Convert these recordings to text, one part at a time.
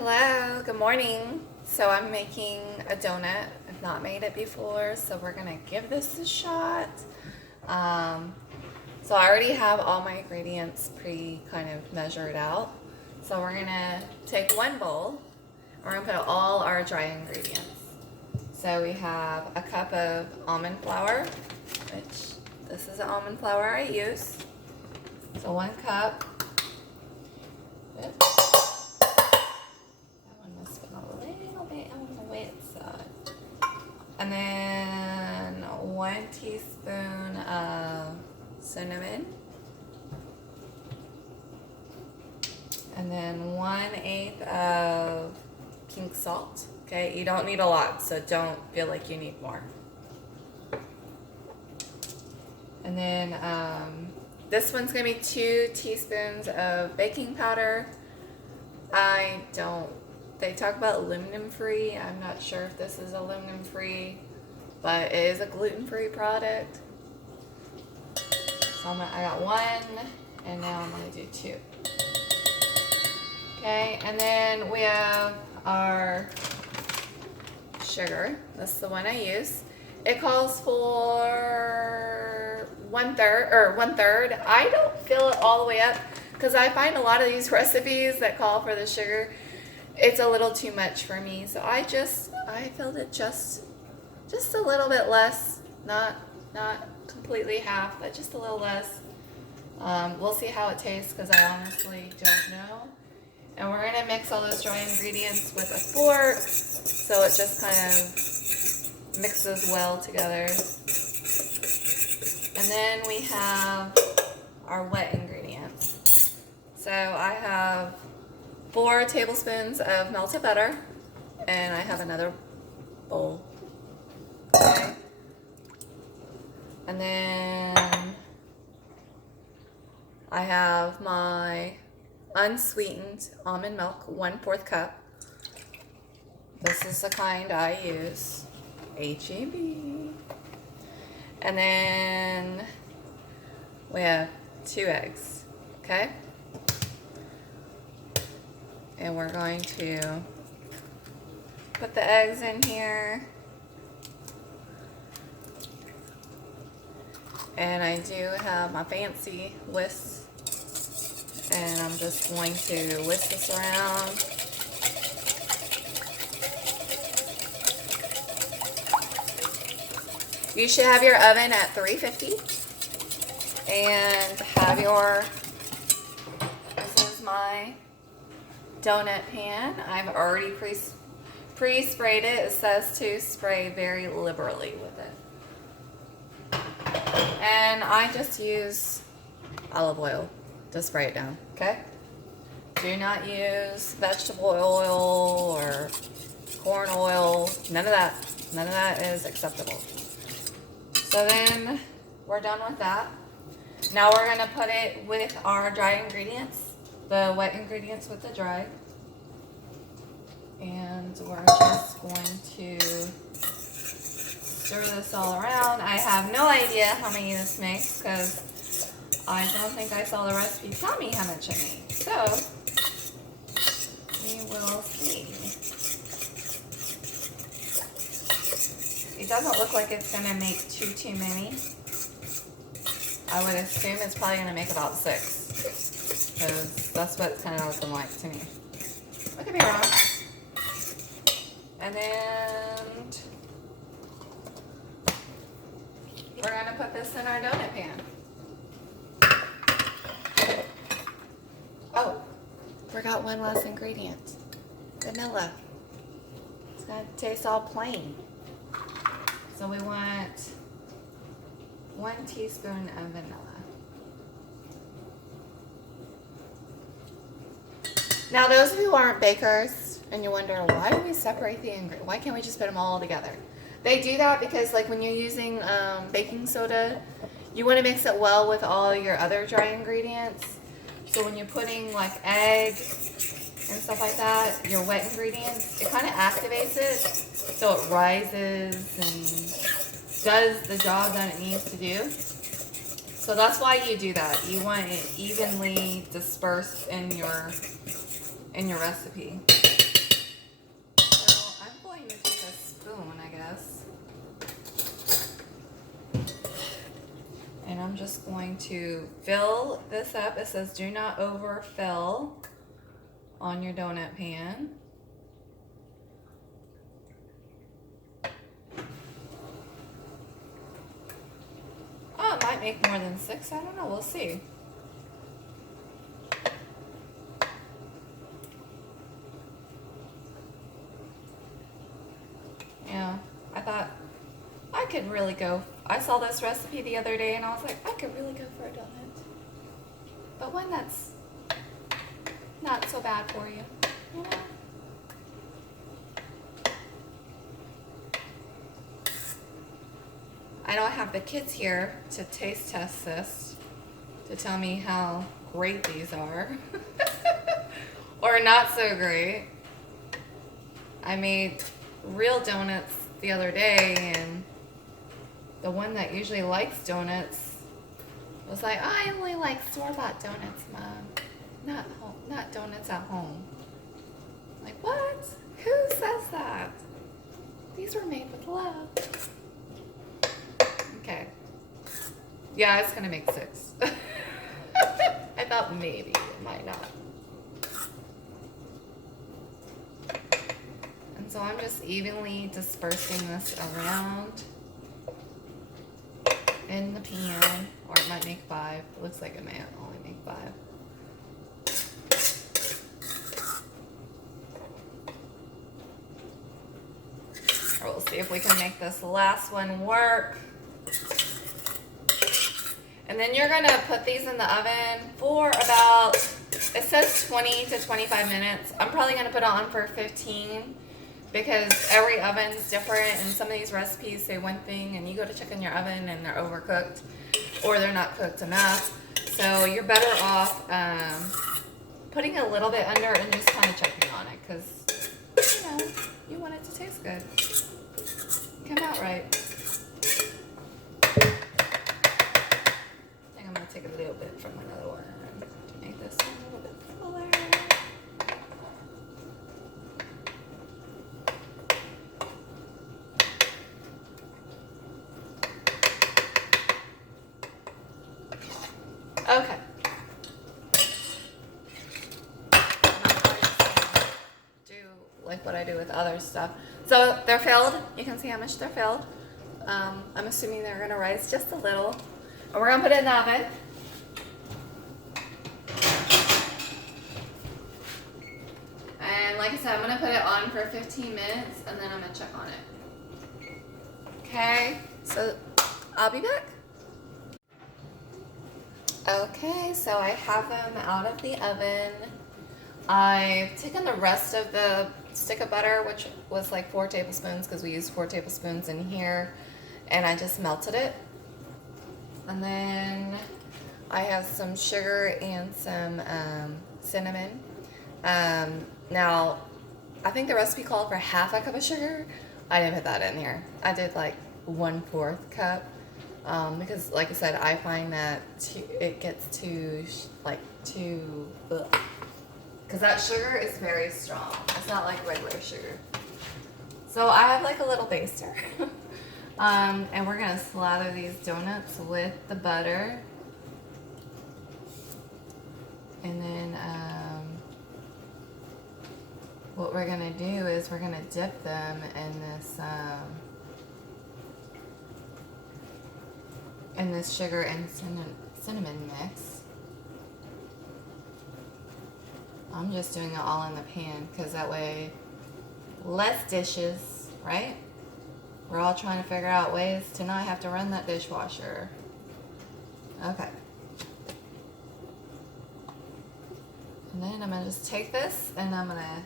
Hello, good morning. So I'm making a donut. I've not made it before, so we're gonna give this a shot. So I already have all my ingredients kind of measured out. So we're gonna take one bowl. We're gonna put all our dry ingredients. So we have a cup of almond flour, which this is the almond flour I use. So 1 cup. Oops. And then 1 teaspoon of cinnamon. And then 1/8 of pink salt. Okay, you don't need a lot, so don't feel like you need more. And then this one's gonna be 2 teaspoons of baking powder. They talk about aluminum free. I'm not sure if this is aluminum free, but it is a gluten-free product. So I got 1, and now I'm gonna do 2. Okay, and then we have our sugar. This is the one I use. It calls for 1/3. I don't fill it all the way up because I find a lot of these recipes that call for the sugar, it's a little too much for me. So I filled it just a little bit less, not completely half, but just a little less. We'll see how it tastes because I honestly don't know. And we're gonna mix all those dry ingredients with a fork so it just kind of mixes well together. And then we have our wet ingredients. So I have 4 tablespoons of melted butter, and I have another bowl. Okay. And then I have my unsweetened almond milk, 1/4 cup. This is the kind I use, HEB. And then we have 2 eggs, okay? And we're going to put the eggs in here. And I do have my fancy whisk. And I'm just going to whisk this around. You should have your oven at 350. And have this is my donut pan. I've already pre-sprayed it. It says to spray very liberally with it. And I just use olive oil to spray it down, okay? Do not use vegetable oil or corn oil. None of that. None of that is acceptable. So then we're done with that. Now we're gonna put it with our dry ingredients. The wet ingredients with the dry. And we're just going to stir this all around. I have no idea how many this makes because I don't think I saw the recipe tell me how much it made. So we will see. It doesn't look like it's gonna make too many. I would assume it's probably gonna make about 6. Because that's what it's kind of looking like to me. I could be wrong. And then we're going to put this in our donut pan. Oh, forgot one last ingredient. Vanilla. It's going to taste all plain. So we want 1 teaspoon of vanilla. Now, those of you who aren't bakers and you wonder, why do we separate the ingredients? Why can't we just put them all together? They do that because, like, when you're using baking soda, you want to mix it well with all your other dry ingredients. So when you're putting, like, egg and stuff like that, your wet ingredients, it kind of activates it so it rises and does the job that it needs to do. So that's why you do that. You want it evenly dispersed in your recipe. this. And I'm just going to fill this up. It says do not overfill on your donut pan. Oh, it might make more than 6. I don't know. We'll see. Yeah, I thought I could really go. I saw this recipe the other day and I was like, I could really go for a donut. But one that's not so bad for you, you know? I don't have the kids here to taste test this, to tell me how great these are. Or not so great. I made real donuts the other day, and the one that usually likes donuts was like, oh, I only like store-bought donuts, Mom. Not donuts at home. Like, what? Who says that? These were made with love. Okay. Yeah, it's gonna make 6. I thought maybe it might not. And so I'm just evenly dispersing this around in the pan, or it might make 5. It looks like it may only make 5. Or we'll see if we can make this last one work. And then you're gonna put these in the oven for about, it says 20 to 25 minutes. I'm probably gonna put it on for 15 because every oven's different, and some of these recipes say one thing and you go to check in your oven and they're overcooked or they're not cooked enough. So you're better off putting a little bit under and just kind of checking on it, because you know, you want it to taste good. Come out right. I think I'm going to take a little bit from another one to make this a little bit fuller. Okay. Do like what I do with other stuff. So they're filled. You can see how much they're filled. I'm assuming they're going to rise just a little. And we're going to put it in the oven. And like I said, I'm going to put it on for 15 minutes and then I'm going to check on it. Okay, so I'll be back. Okay, so I have them out of the oven. I've taken the rest of the stick of butter, which was like 4 tablespoons because we used 4 tablespoons in here, and I just melted it. And then I have some sugar and some cinnamon. Now, I think the recipe called for half a cup of sugar. I didn't put that in here. I did like 1/4 cup. Because like I said, I find that it gets too, because that sugar is very strong. It's not like regular sugar. So I have like a little baster. And we're going to slather these donuts with the butter. And then what we're going to do is we're going to dip them in this sugar and cinnamon mix. I'm just doing it all in the pan because that way less dishes, right? We're all trying to figure out ways to not have to run that dishwasher. Okay. And then I'm going to just take this and I'm going to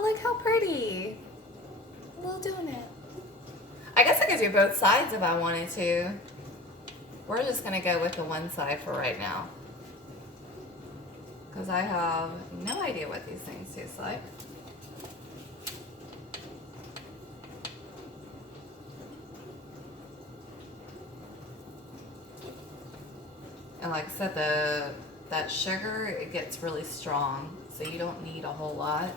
look how pretty. A little donut. I guess I could do both sides if I wanted to. We're just going to go with the one side for right now. Because I have no idea what these things taste like. And like I said, that sugar, it gets really strong, so you don't need a whole lot.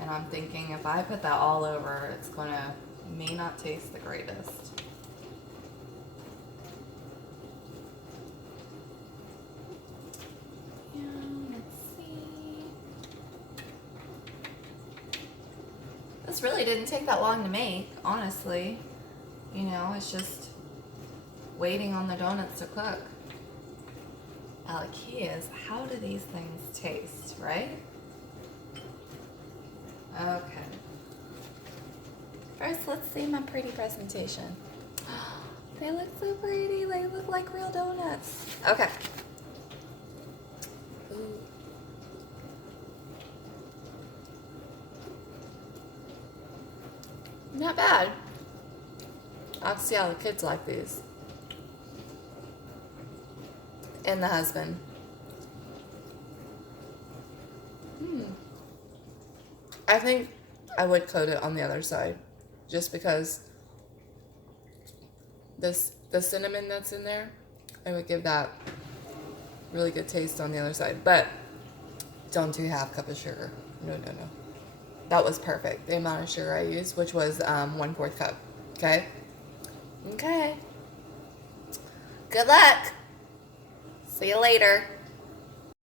And I'm thinking if I put that all over, it's gonna may not taste the greatest. This really didn't take that long to make, honestly. You know, it's just waiting on the donuts to cook. Now the key is, how do these things taste, right? Okay. First, let's see my pretty presentation. They look so pretty. They look like real donuts. Okay. Ooh. Not bad. I'll see how the kids like these. And the husband. I think I would coat it on the other side, just because the cinnamon that's in there, I would give that really good taste on the other side. But don't do half cup of sugar. No. That was perfect. The amount of sugar I used, which was 1/4 cup. Okay. Okay. Good luck. See you later.